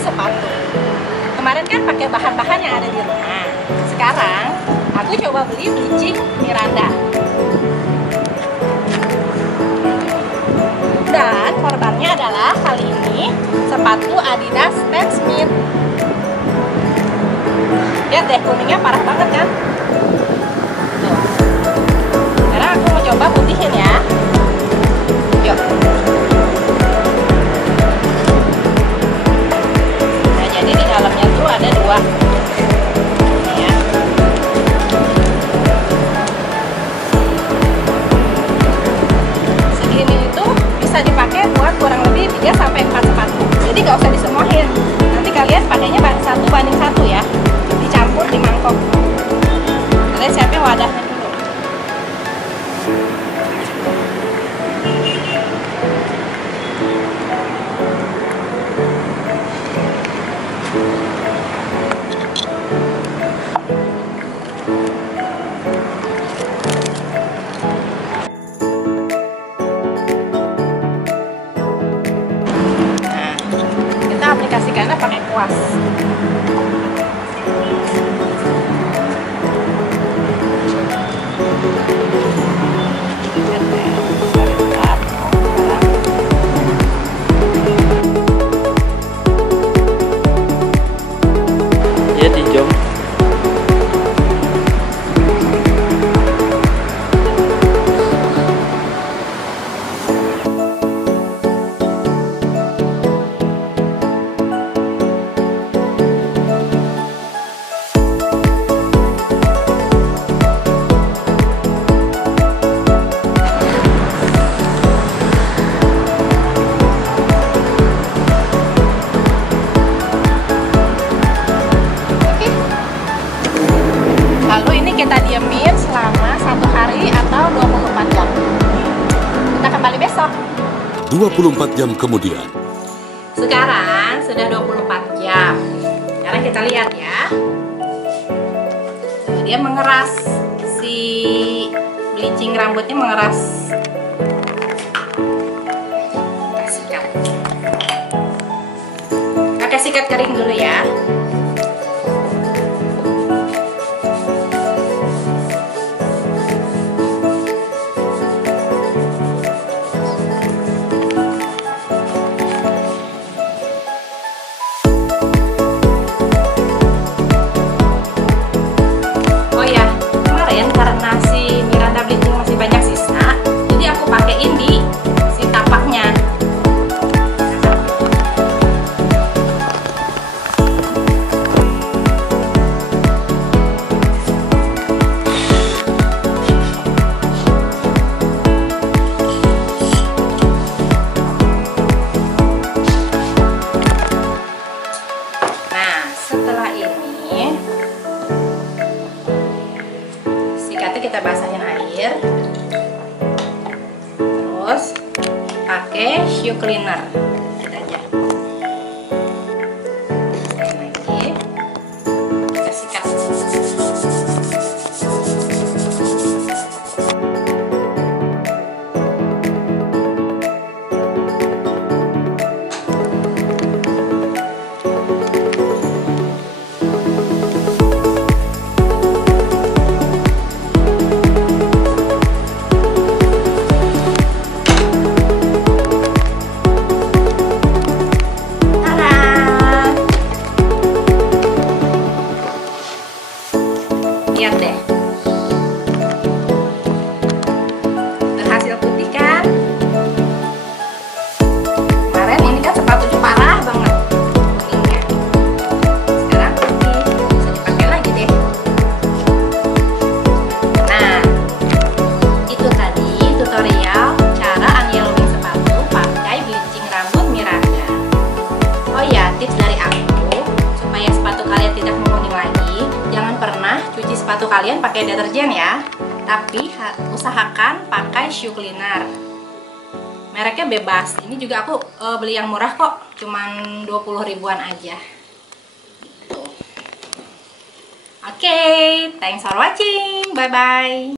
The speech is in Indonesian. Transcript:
sepatu. Kemarin kan pakai bahan-bahan yang ada di rumah. Sekarang aku coba beli Bleaching Miranda. Dan korbannya adalah kali ini sepatu Adidas Stan Smith. Lihat deh, kuningnya parah banget kan? Tuh. Sekarang aku mau coba putihin ya. Yuk. Nah, jadi di dalamnya tuh ada dua. Ini ya. Segini itu bisa dipakai buat kurang lebih 3-4 sepatu. Jadi gak usah disemuahin. Nanti kalian pakainya 1:1 ya. Dicampur di mangkok. Kalian siapin wadahnya dulu. Nah, kita aplikasikannya pakai kuas. Ya di jom. Lalu ini kita diemin selama 1 hari atau 24 jam. Kita kembali besok. 24 jam kemudian. Sekarang sudah 24 jam. Sekarang kita lihat ya. Dia mengeras, si bleaching rambutnya mengeras. Kita sikat. Pakai sikat kering dulu ya. Karena si Miranda bleaching masih banyak sisa, jadi aku pakein di si tapaknya. Nah, setelah ini sikatnya kita basahin air, terus pakai shoe cleaner aja. Dan lagi kita sikat. Lihat deh, berhasil putih kan? Kemarin ini kan sepatunya parah banget kuningnya. Sekarang putih, bisa dipakai lagi deh. Nah, itu tadi tutorial cara unyellowing sepatu pakai bleaching rambut Miranda. Oh ya, tips dari aku supaya sepatu kalian tidak menguning lagi, jangan pernah cuci sepatu kalian pakai deterjen ya, tapi usahakan pakai shoe cleaner. Mereknya bebas. Ini juga aku beli yang murah kok, cuman 20 ribuan aja. Gitu. Oke, thanks for watching. Bye bye.